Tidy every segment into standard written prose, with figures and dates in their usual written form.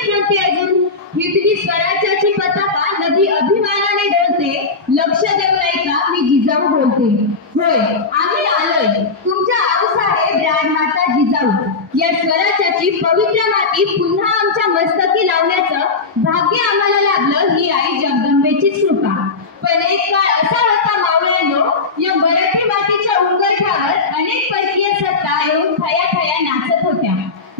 आणखी बोलते अजून. इथली स्वराज्याची पताका नदी अभिमानाने डोलते. लक्ष देऊ नाही का मी जिजाऊ बोलते. होय आम्ही आलोय तुमच्या आऊसाहेब राजमाता जिजाऊ. या स्वराज्याची पवित्र माती पुन्हा आमच्या मस्तकी लावण्याचं भाग्य आम्हाला लाभलं ही आई जगदंबेचीच कृपा. पण एक काळ असा होता मावळ्यांनो, या मराठी मातीच्या उंबरठ्यावर अनेक परकीय सत्ता येऊन थया थया नाचत होत्या.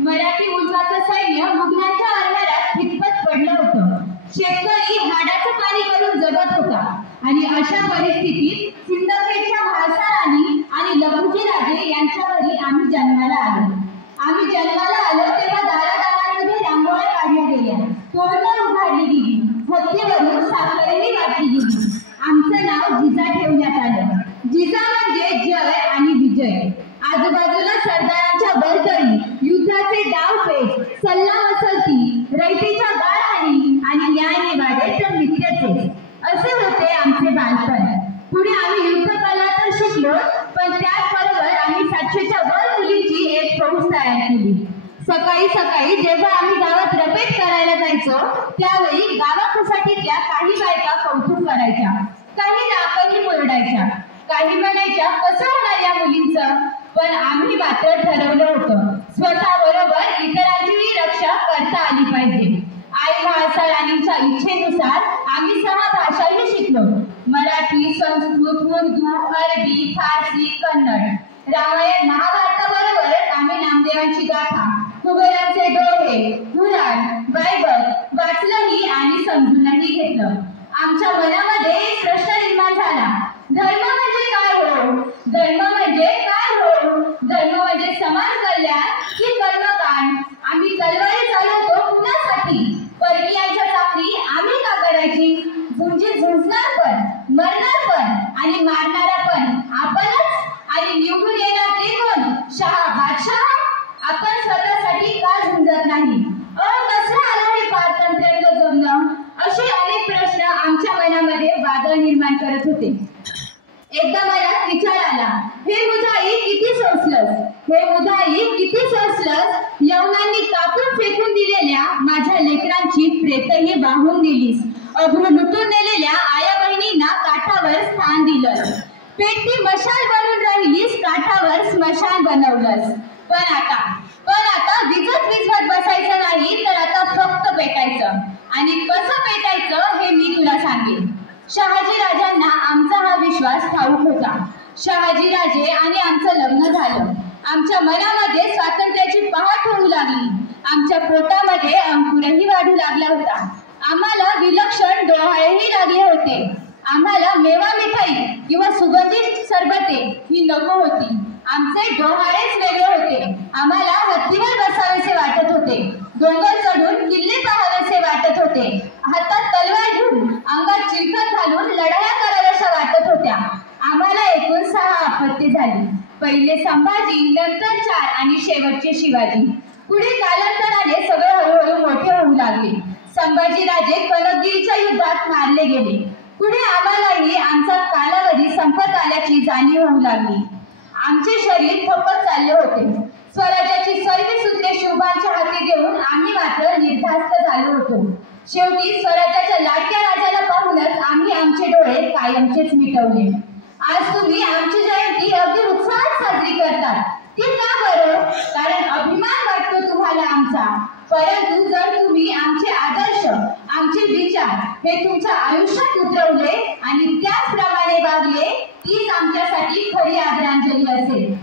मराठी उल्काचं सैन्य मुघलांच्या आरमारात खितपत पडलं होतं. शेतकरी हाडाचं पाणी करून जगत होता. आणि अशा परिस्थितीत सिंदखेडच्या म्हाळसाराणी आणि लहुजी राजे यांच्या घरी आम्ही जन्माला आलो तेव्हा दारादारांमध्ये रांगोळ्या काढल्या गेल्या, तोरणं उभारली गेली, हत्तीवरून साखरेही वाटली गेली. आमचं नाव जिजा ठेवण्यात आलं. जिजा म्हणजे जय आणि विजय. आजूबाजूला सरदारांच्या बरदरी, युद्धाचे डावपेच, सल्ला मसलती, रयतेच्या गाळहाणी आणि न्यायनिवाडे तर नित्यचे. असे होते आमचे बालपण. पुढे आम्ही युद्धकला तर शिकलो, पण त्याचबरोबर आम्ही 700च्या वर मुलींची एक फौज तयार केली. सकाळी सकाळी जेव्हा आम्ही गावात रपेट करायला जायचो त्यावेळी गावाकुसाटीतल्या काही बायका कौतुक करायच्या, काही नाकही मुरडायच्या, काही म्हणायच्या कसं होणार या मुलींचं. पण आम्ही मात्र ठरवलं होतं स्वतःबरोबर इतरांचीही रक्षा करता आली पाहिजे. आई म्हाळसाराणींच्या इच्छेनुसार आम्ही 6 भाषाही शिकलो. मराठी, संस्कृत, उर्दू, अरबी, फारसी, कन्नड. रामायण महाभारताबरोबरच आम्ही नामदेवांची गाथा, कुबेरांचे डोळे, पुराण, बायबल वाचलंही आणि समजूनही घेतलं. आमच्या मनामध्ये एक प्रश्न निर्माण झाला, धर्म म्हणजे काय हो? धर्म म्हणजे काय हो? धर्म म्हणजे समाज कल्याण की कर्मकांड? आम्ही तलवारी चालवतो कुणासाठी? परकीयांच्या चाकरी आम्ही का करायची? झुंजणार पण, मरणार पण आणि मारणारा पण आपणच. आणि निवडून येणार ते कोण? शहा बादशाह. आपण स्वतःसाठी का झुंजत नाही? कसं आलं हे पारतंत्र्याचं जगणं? असे अनेक प्रश्न आमच्या मनामध्ये वादळ निर्माण करत होते. एकदा मनात विचार आला, हे मुदाई किती सोसलंस, यवनांनी कापून फेकून दिलेल्या माझ्या लेकरांची प्रेतही वाहून दिलीस. अब्रू लुटून नेलेल्या आया बहिणींना काठावर स्थान दिलंस. पेटती मशाल बनून राहिलीस, काठावर स्मशान बनवलंस. पण आता विजत बसायचं नाही, तर आता फक्त पेटायचं. आणि कसं पेटायचं हे मी तुला सांगेन. शहाजी राजांना आमचा हा विश्वास ठाऊक होता. शहाजी राजे आणि आमचं लग्न झालं. आमच्या मनामध्ये स्वातंत्र्याची पहाट होऊ लागली. आमच्या पोटामध्ये अंकुरही वाढू लागला होता. आम्हाला विलक्षण डोहाळेही लागले होते. आम्हाला मेवा मिठाई किंवा सुगंधित सरबते ही नको होती. आमचे डोहाळेच वेगळे होते. आम्हाला हत्तीवर बसावेसे वाटत होते, डोंगर चढून किल्ले पाहावेसे वाटत होते, हातात तलवार घेऊन अंगात चिलखत घालून लढाया कराव्याशा वाटत होत्या. आम्हाला एकूण 6 आपत्ती झाली. पहिले संभाजी, नंतर 4 आणि शेवटचे शिवाजी. पुढे कालांतराने सगळे हळूहळू मोठे होऊ लागले. संभाजी राजे कनकगिरीच्या युद्धात मारले गेले. पुढे आम्हालाही आमचा कालावधी संपत आल्याची जाणीव होऊ लागली. आमचे शरीर थकत चालले होते. स्वराज्याची सर्व सूत्रे शिवबांच्या हाती देऊन आम्ही मात्र निर्धास्त झालो होतो. शेवटी स्वराज्याच्या लाडक्या राजाला पाहूनच आम्ही आमचे डोळे कायमचेच मिटवले. आज तुम्ही आमची जयंती अगदी उत्साहात साजरी करतात. ती का बरं? कारण अभिमान वाटतो तुम्हाला आमचा. परंतु जर तुम्ही आमचे आदर्श, आमचे विचार हे तुमच्या आयुष्यात उतरवले आणि त्याचप्रमाणे वागले, तीच आमच्यासाठी खरी आदरांजली असेल.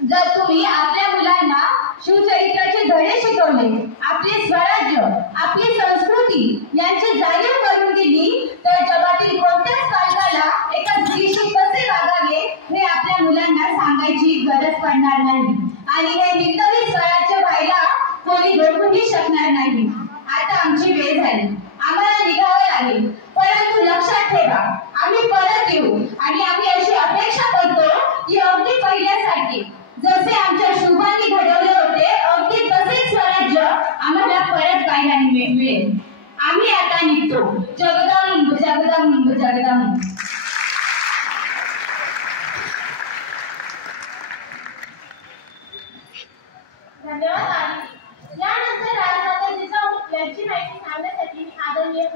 जर तुम्ही आपल्या मुलांना शिवचरित्राचे धडे शिकवले, आपले स्वराज्य, आपली संस्कृती यांची जाणीव करून दिली, तर जगातील कोणत्याच बालकाला एका स्त्रीशी कसे वागावे हे आपल्या मुलांना सांगायची गरज पडणार नाही. आणि हे नितळी स्वराज्य व्हायला कोणी रोखूही शकणार नाही. आता आमची वेळ झाली, आम्हाला निघावं लागेल. परंतु लक्षात ठेवा, आम्ही परत येऊ आणि आम्ही अशी अपेक्षा करतो की अगदी पहिल्यासारखे जसे आमच्या शुभांनी घडवले होते, अगदी तसेच स्वराज्य आम्हाला परत पाहायला मिळेल. आम्ही आता निघतो. जगदंब जगदंब जगदंब. धन्यवाद. यानंतर राजमाता जिजाऊ पाठवण्यासाठी मी आदरणीय